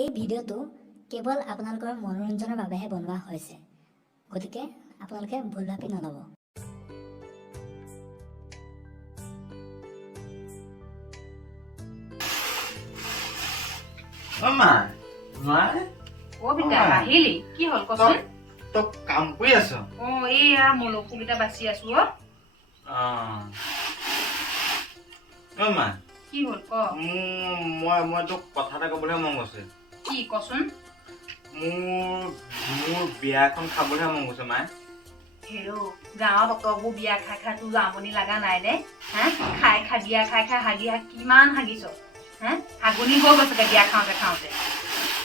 এই ভিডিঅ'টো কেৱল আপোনালোকৰ মনোৰঞ্জনৰ বাবেহে বনোৱা হৈছে, গতিকে আপোনালোকে ভুল ভাবি নল'ব। মা ও বিটা আহিলি কি হল কচোন তো কাম কৰি আছ ও এইয়া মলকুলিটা বাছি আছো ও মা কি হল ক মই তো কথা এটা ক'বলৈ মন গৈছে কি কচোন মোৰ বিয়াখন খাবলৈ মন গৈছে মা হেও গাঁৱত অতবোৰ বিয়া খাই খাই তোৰ আমনি লাগা নাই নে খাই খাই বিয়া খাই খাই হাগি কিমান হাগিছ হাগনি হৈ গৈছে বিয়া খাওঁতে খাওঁতে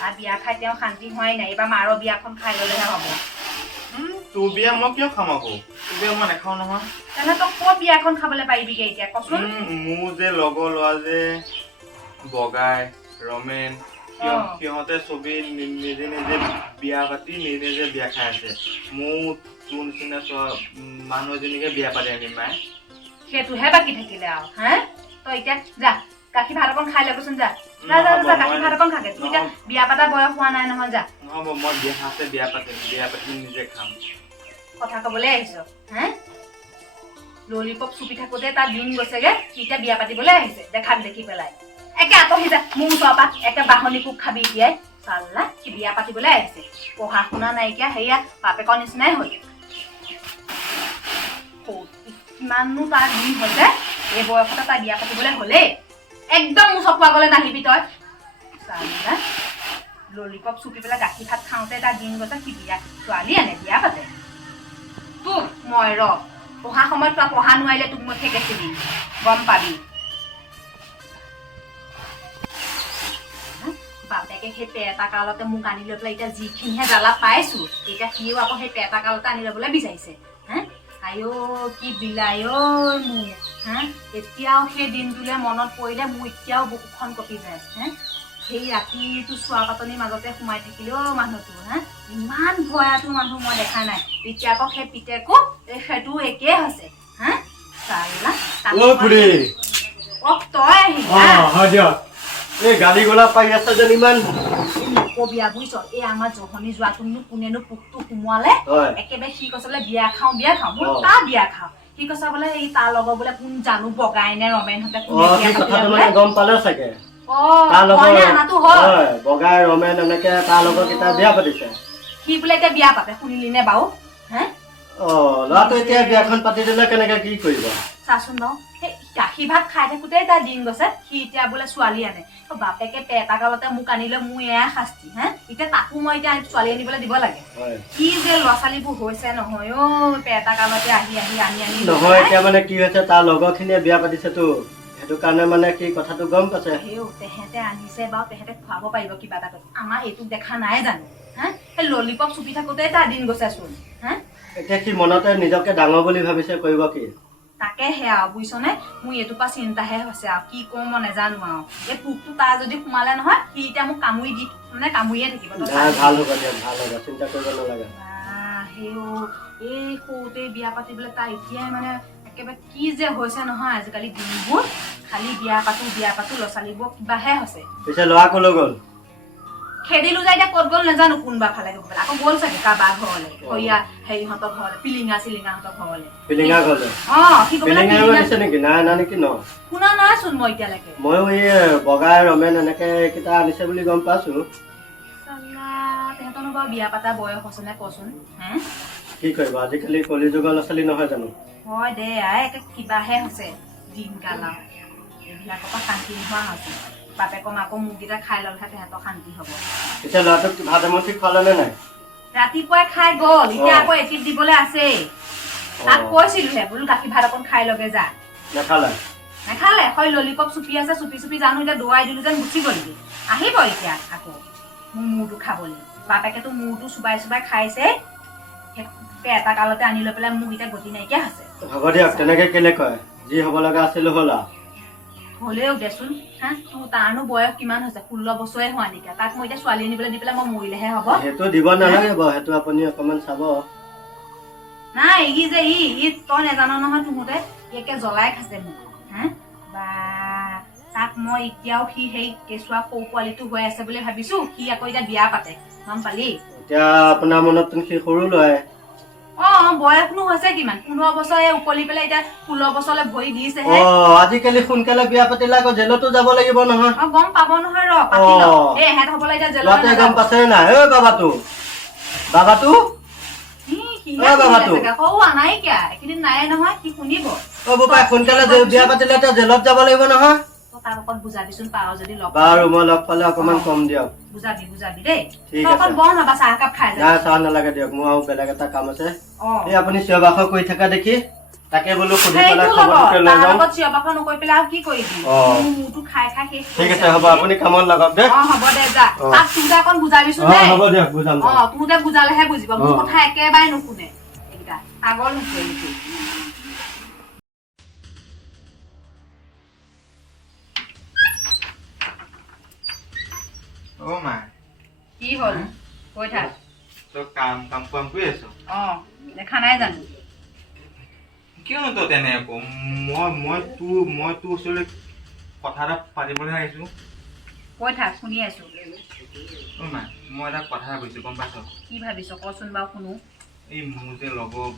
আৰু বিয়া খাই তেওঁ শান্তি হোৱাই নাই এইবাৰ মাৰৰ বিয়াখন খাই ল'লেহে হ'ব তোৰ বিয়া মই কিয় খাম আকৌ তোৰ বিয়া মই নাখাওঁ নহয় তেনে তই ক'ত বিয়াখন খাবলৈ পাৰিবিগে এতিয়া কচোন মোৰ যে লগৰ ল'ৰা যে বগাই ৰমেন সিহঁতে চবেই নিজে নিজে বিয়া পাতি নিজে নিজে বিয়া খাই আছে মোৰ তোৰ নিচিনা মানুহ এজনীকে বিয়া পাতি আনিম মায়ে সেইটোহে বাকী থাকিলে আৰু তই এতিয়া যা গাখীৰ ভাত অকণ খাই ল'বচোন যা গাখীৰ ভাত অকণ খাগে তোৰ এতিয়া বিয়া পাতা বয়স হোৱা নাই নহয় যা নহ'ব মই বিয়া আছে বিয়া পাতি নিজে খাম কথা ক'বলৈ আহিছ ললিপপ চুপি থাকোতে তাৰ দিন গৈছেগে এতিয়া বিয়া পাতিবলৈ আহিছে দেখাক দেখি পেলাই একে আঁতৰি যা মোৰ ওচৰৰ পৰা একে বাহনি কোক খাবি এতিয়াই চাল্লা সি বিয়া পাতিবলৈ আহিছে পঢ়া শুনা নাইকিয়া সেয়া বাপেকৰ নিচিনাই হ'ল কিমাননো তাৰ দিন হৈছে এই বয়সতে তাই বিয়া পাতিবলৈ হ'লেই একদম মোৰ চকু আগলৈ নাহিবি তই চাল্লা ললিপপ চুপি পেলাই গাখীৰ ভাত খাওঁতে তাৰ দিন গৈছে সি বিয়া ছোৱালী আনে বিয়া পাতে তোক মই পঢ়া সময়ত তই পঢ়া নোৱাৰিলে তোক মই ঠেকেছি দিম গম পাবি বাপেকে সেই পেটা কালতে মোক আনি লৈ পেলাই এতিয়া যিখিনিহে জ্বালা পাইছো এতিয়া সিও আকৌ সেই পেটা কালতে আনি ল'বলৈ বিচাৰিছে আইঅ কি বিলাই মোৰ এতিয়াও সেই দিনটোলৈ মনত পৰিলে মোৰ এতিয়াও বুকুখন কঁপি যায় আছে সেই ৰাতিটো চোৱা পাতনিৰ মাজতে সোমাই থাকিলেও মানুহটো ইমান ভয়াটো মানুহ মই দেখা নাই এতিয়া আকৌ সেই পিতেকো সেইটো একেই হৈছে চাল্লা তই আহিলা এই গালি গোলা পাই আছে যেন ইমান নকবিয়া বুজিছ এই আমাৰ জহনী যোৱাটোনো কোনেনো পোকটো সোমোৱালে একেবাৰে সি কৈছে বোলে বিয়া খাওঁ মোৰ তাৰ বিয়া খাওঁ সি কৈছে বোলে এই তাৰ লগৰ বোলে কোন জানো বগাই নে ৰমেনহঁতে গম পালে চাগে বগাই ৰমেন এনেকে তাৰ লগৰ কেইটা বিয়া পাতিছে সি বোলে এতিয়া বিয়া পাতে শুনিলি নে বাৰু ল'ৰাটো এতিয়া বিয়াখন পাতি দিলে কেনেকে কি কৰিব চাচোন বাৰু সেই গাখীৰ ভাত খাই থাকোতে তাৰ দিন গৈছে সি এতিয়া বোলে ছোৱালী আনে বাপেকে পেটা কালতে মোক আনিলে মোৰ এয়া শাস্তি এতিয়া তাকো মই এতিয়া ছোৱালী আনিবলৈ দিব লাগে কি যে ল'ৰা ছোৱালীবোৰ হৈছে নহয় পেটা কালতে আহি আনি নহয় এতিয়া মানে কি হৈছে তাৰ লগৰ খিনিয়ে বিয়া পাতিছেতো সেইটো কাৰণে মানে কি কথাটো গম পাইছে তেহেঁতে আনিছে বাৰু তেহেঁতে খুৱাব পাৰিব কিবা এটা আমাৰ এইটোক দেখা নাই জানো সেই ললিপপ চুপি থাকোতে তাৰ দিন গৈছে চোন এতিয়া সি মনতে নিজকে ডাঙৰ বুলি ভাবিছে কৰিব কি তাকে সেয়া বুজিছনে মোৰ এইটোৰ পৰা চিন্তাহে হৈছে আৰু কি কৰো মই নাজানো আৰু এই পোকটো তাৰ যদি সোমালে নহয় সি এতিয়া মোক কামুৰিয়ে থাকিব ভাল হ'ব চিন্তা কৰিব নালাগে এই সৰুতে বিয়া পাতিবলৈ তাৰ এতিয়াই মানে একেবাৰে কি যে হৈছে নহয় আজিকালি দিনবোৰ খালি বিয়া পাতো ল'ৰা ছোৱালীবোৰ কিবাহে হৈছে পিছে ল'ৰা কলৈ গ'ল খেদিলো যায় এতিয়া ক'ত গ'ল নাজানো কোনবা ফালে গ'ল আকৌ গ'ল চাগে কাৰোবাৰ ঘৰলৈ হেৰিহঁতৰ ঘৰলৈ চিলিঙাহঁতৰ ঘৰলৈ শুনা নাইচোন মই এতিয়ালৈকে ময়ো এই বগাই ৰমেন এনেকে এইকেইটা আনিছে বুলি গম পাইছো তেহেঁতনো বাৰু বিয়া পাতা বয়স হৈছে নে কচোন কি কৰিব আজিকালি কলি যুগৰ ল'ৰা ছোৱালী নহয় জানো হয় দে একে কিবাহে হৈছে দিনকাল আৰু এইবিলাকৰ পৰা শান্তি নোহোৱা হৈছে বাপেকৰ মাকৰ মুখকেইটা খাই ল'লেহে তেহেঁতৰ শান্তি হ'ব এতিয়া ল'ৰাটোক ভাত এমুঠি খোৱালে নে নাই ৰাতিপুৱাই খাই গ'ল এতিয়া আকৌ এটিপ দিবলৈ আছেই তাক কৈছিলোহে বোলো গাখীৰ ভাত অকণ খাই লগে যা নেখালে হয় ললিপপ চুপি আছে চুপি জানো এতিয়া দৌৰাই দিলো যেন গুচি গ'লগৈ আহিব এতিয়া আকৌ মোৰ মূৰটো খাবলৈ বাপেকেতো মূৰটো চুবাই খাইছে এটা কালতে আনি লৈ পেলাই মোক এতিয়া গতি নাইকিয়া হৈছে হ'ব দিয়ক তেনেকে কেলে কয় যি হ'ব লগা আছিল হ'ল হ'লেও দেচোন তোৰ তাৰনো বয়স কিমান হৈছে 16 বছৰে হোৱা নিকা তাক মই এতিয়া ছোৱালী আনিবলৈ দি পেলাই মই মৰিলেহে হ'ব সেইটো দিব নালাগে বাৰু সেইটো আপুনি অকমান চাব নাই ই যে তই নেজানো নহয় তোহোঁতে একে জ্বলাই খাইছে মোক বা তাক মই এতিয়াও সি সেই কেঁচুৱা সৌ পোৱালিটো হৈ আছে বুলি ভাবিছো সি আকৌ এতিয়া বিয়া পাতে গম পালি এতিয়া আপোনাৰ মনত সি সৰু ল'ৰাই বয়সনো হৈছে কিমান 15 বছৰ উকলি পেলাই এতিয়া 16 বছৰলৈ ভৰি দিছেহে আজিকালি সোনকালে বিয়া পাতিলে আকৌ জেলতো যাব লাগিব নহয় গম পাব নহয় ৰ পাতি ল এহেত হবলৈ এতিয়া জেলত গম পাইছে নাই বাবাটো নাই কিয়া এইকেইদিন নাই নহয় সি শুনিব সোনকালে বিয়া পাতিলে এতিয়া জেলত যাব লাগিব নহয় তাৰ অকণ বুজাবিচোন পাৰ যদি লগ বাৰু মই লগ পালে অকমান কম দিয়ক বুজাবি দেই ঠিক তই অকণ বহ নাবা চাহ একাপ খাই নাই চাহ নালাগে দিয়ক মোৰ আৰু বেলেগ এটা কাম আছে এই আপুনি চিঞৰ বাখৰ কৰি থকা দেখি তাকে বোলো সুধি পেলাই খবৰটো লৈ যাওঁ চিঞৰ বাখৰ নকৰি পেলাই আৰু কি কৰিবি মোৰটো খাই শেষ ঠিক আছে হ'ব আপুনি কামত লাগক দে হ'ব দে যা তাক তোৰ অকণ বুজাবিচোন দেই হ'ব দিয়ক বুজাম তোৰ বুজালেহে বুজিব মোৰ কথা একেবাৰে নুশুনে এইকেইটা পাগল হৈছে মা কি হ'ল কৈ থাক তই কাম কৰি আছ দেখা নাই জানো কিয়নো তই তেনে আকৌ মই তোৰ ওচৰলৈ কথা এটা পাতিবলৈ আহিছো কৈ থাক শুনি আছো মা মই এটা কথা ভাবিছো গম পাইছ কি ভাবিছ কচোন বাৰু শুনো এই মোৰ যে লগৰ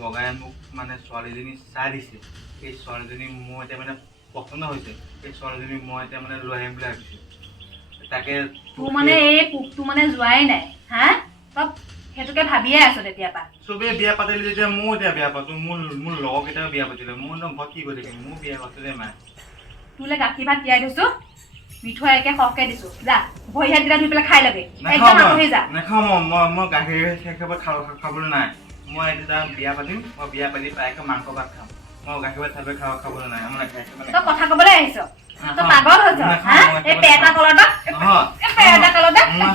বগাই মোক মানে ছোৱালীজনী চাই দিছে এই ছোৱালীজনী মোৰ এতিয়া মানে পচন্দ হৈছে এই ছোৱালীজনী মই এতিয়া মানে লৈ আহিম বুলি ভাবিছো তাকে তোৰ মানে এই কোকটো মানে যোৱাই নাই হা তই সেইটোকে ভাবিয়ে আছ তেতিয়াপা চবেই বিয়া পাতিলে যেতিয়া মোৰ এতিয়া বিয়া পাতো মোৰ লগৰ কেইটাও বিয়া পাতিলে মোৰ ঘৰত কি কৰি থাকিম মোৰ বিয়া পাতিলে মা তোলে গাখীৰ ভাত তিয়াই দিছো মিঠৈ একে সৰহকে দিছো যা ভৰি হাত কেইটা ধুই পেলাই খাই লগে একদম আঁতৰি যা নাখাওঁ মই গাখীৰ খাবলৈ নাই মই এতিয়া বিয়া পাতিম মই বিয়া পাতি প্ৰায়কে মাংস ভাত খাম মই গাখীৰ ভাত খাবলৈ নাই তই কথা কবলৈ আহিছ তই পাগল হৈছ হা এই পেটা কলৰটা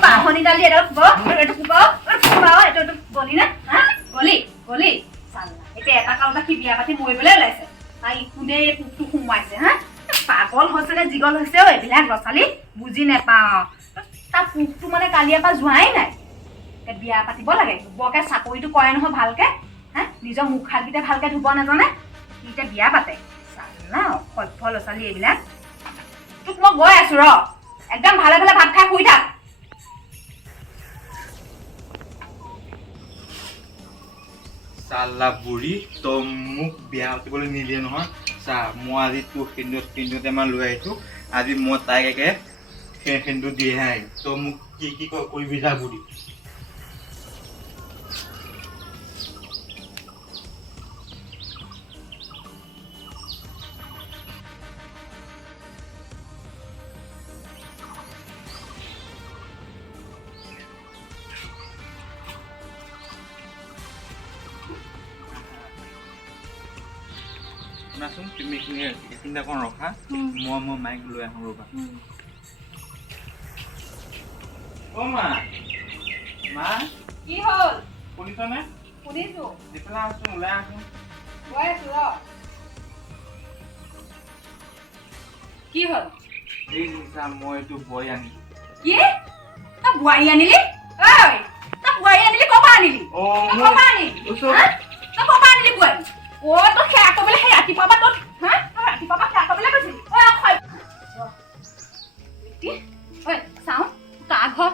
বাঁহনি দালি এডাল এইটো এইটো গলি না হা গলি চাল্লা এই পেটা কলৰটা সি বিয়া পাতি মৰিবলৈ ওলাইছে তাই কোনে এই পোকটো সোমোৱাইছে হা পাগল হৈছে নে জিগল হৈছে এইবিলাক ল'ৰা ছোৱালী বুজি নাপাওঁ তাৰ পোকটো মানে কালিৰ পৰা যোৱাই নাই বিয়া পাতিব লাগে বৰকে চাকৰিটো কৰে নহয় ভালকে হা নিজৰ মুখ হাতকেইটা ভালকে ধুব নাজানে এতিয়া বিয়া পাতে চাল্লা অসভ্য ল'ৰা ছোৱালী এইবিলাক তোক মই গৈ আছো ৰ একদম ভালে ভালে ভাত খাই শুই থাক চাল্লা বুঢ়ী তই মোক বিয়া পাতিবলৈ নিদিয়ে নহয় চা মই আজি তোৰ সিন্দুৰতে মই লৈ আহিছো আজি মই তাইক একে সেই সিন্দুৰ দিহে আহিম তই মোক কি কৰিবি যা বুঢ়ী শুনাচোন তুমি চিন্তা কৰা ৰখা মই মাইক লৈ আহোঁ ৰ'বা মা কি হ'ল শুনিছনে শুনিছো এইফালে আছোন ওলাই আছোন গৈ আছো ৰ কি হ'ল এই নিচা মই এইটো বই আনিলো কি তই বোৱাৰী আনিলি ঐ তই বোৱাৰী আনিলি ক'ৰ পৰা আনিলি তই ক'ৰ পৰা আনিলি বোৱাৰী তই সেয়া কৰিবলৈ সেই ৰাতিপুৱা পৰা তই হা তই ৰাতিপুৱা পৰা সেয়া কৰিবলৈ কৈছিলি চাওঁ কাৰ ঘৰ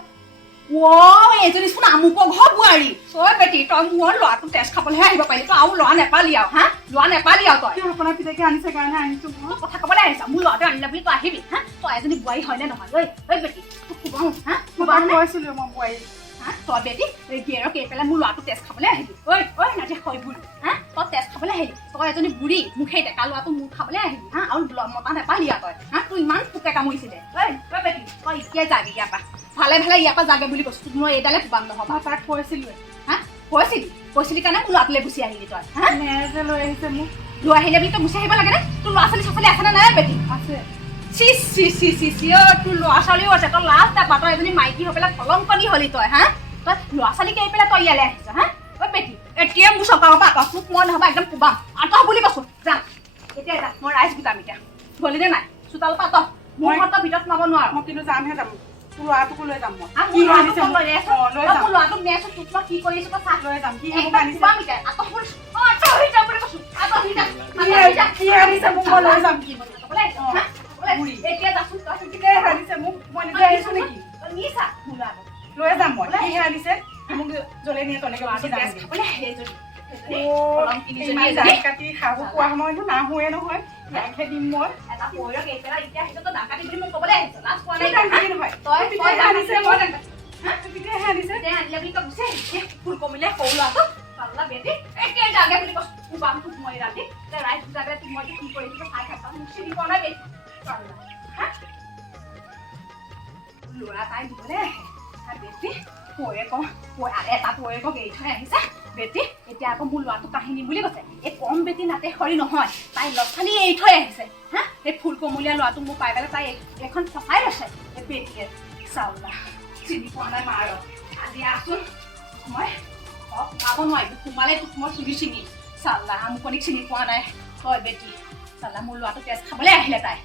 এজনী চোন আমুকৰ ঘৰ বোৱাৰী বেটি তই মোৰ ল'ৰাটো তেজ খাবলৈহে আহিব পাৰিলি তই আৰু ল'ৰা নেপালি আৰু হা ল'ৰা নেপালি আৰু তই আপোনাৰ পিতাকে আনিছে কাৰণে আনিছো মই কথা ক'বলৈ আহিছা মোৰ ল'ৰাটো আনিলে বুলি তই আহিবি হা তই এজনী বোৱাৰী হয়নে নহয় বেটি তোক খুবাওঁ হা কৈছিলো মই বোৱাৰী হা তই বেটি গিয়েৰক এই পেলাই মোৰ ল'ৰাটো তেজ খাবলৈ আহিবি নাতি হয় বুঢ়ী হা তই তেজ খাবলৈ আহিবি তই এজনী বুঢ়ী মোক সেই ডেকা ল'ৰাটো মোৰ খাবলৈ আহিবি হা আৰু মতা নেপালি তই হা তোৰ ইমান পোকে কামুৰিছিলে বেটি তই এতিয়াই যাবি ইয়াৰ পৰা ভালে ইয়াৰ পৰা যাগে বুলি কৈছো মই এইডালে কোবাম নহ'ব তাক কৈছিলো হা কৈছিলি কাৰণে মোৰ ল'ৰাটোলৈ গুচি আহিলি তই হা মেৰেজে লৈ আহিছে মোক লৈ আহিলে বুলি তই গুচি আহিব লাগে নে তোৰ ল'ৰা ছোৱালী আছে নে নাই বেটি আছে তোৰ ল'ৰা ছোৱালীও আছে তই লাষ্ট এটা তই এজনী মাইকী হৈ পেলাই কলংকনি হলি তই হা তই ল'ৰা ছোৱালীক এৰি পেলাই তই ইয়ালৈ আহিছ হা বেটি এতিয়া মোৰ চকাৰৰ পৰা আঁতৰ তোক মই নহ'বা একদম কোবাম আঁতৰ বুলি কৈছো যা এতিয়া যা মই ৰাইচ গোটাম এতিয়া গলি নে নাই চোতালৰ পৰা আঁতৰ মোৰ ঘৰৰ ভিতৰত সোমাব নোৱাৰো মই কিন্তু যামহে যাম তোৰ ল'ৰাটোকো লৈ যাম মই মোৰ ল'ৰাটোক নে আছো তোক মই কি কৰি আছো তই চাহ লৈ যাম কি আনিছে মোক মই লৈ যাম কি খাবলৈ আহিছ হা খাবলৈ এতিয়া যাচোন তই কিহে আনিছে মোক মই নিজে আহিছো নেকি নিছা মোৰ ল'ৰাটো লৈ যাম মই কিহে আনিছে মোক জ্বলে নিয়ে তনেকে গুচি যাম খাবলৈ সেইজনী কাটি খাব খোৱা সময়তো নাহোৱে নহয় ইয়াকহে দিম মই এটা পইৰক এই পেলাই এতিয়া আহিছ তই ডাকাতি বুলি মোক ক'বলৈ আহিছ লাজ পোৱা নাই নহয় তই আনিছে মই কেতিয়াহে আনিছে দে আনিলে বুলি তই গুচি আহিছে ফুল কমিলে সৰু ল'ৰাটো পাল্লা বেটি একে জাগে বুলি কৈছ উপাম তোক মই ৰাতি ৰাইজ জাগে তোক মই কি কৰিছো চাই খাইছা মোক চিনি পোৱা নাই বেটি পাল্লা হা ল'ৰা তাই দিবলৈ আহে বেটি এটা পয়েকক এৰি থৈ আহিছে বেটি এতিয়া আকৌ মোৰ ল'ৰাটো কাহিনী বুলি কৈছে এই কম বেটি নাতে সৰি নহয় তাই লক্ষানি এৰি থৈ আহিছে হা এই ফুল কমলীয়া ল'ৰাটো মোৰ পাই পেলাই তাই এখন ফচাই লৈছে এই বেটিয়ে চাউলা চিনি পোৱা নাই মাৰ আজি আছোন মই সোমাব নোৱাৰিম সোমালে তোক মই চুলি চিঙি চাউলা আমুকনিক চিনি পোৱা নাই হয় বেটি চাউলা মোৰ ল'ৰাটো তেজ খাবলৈ আহিলে তাই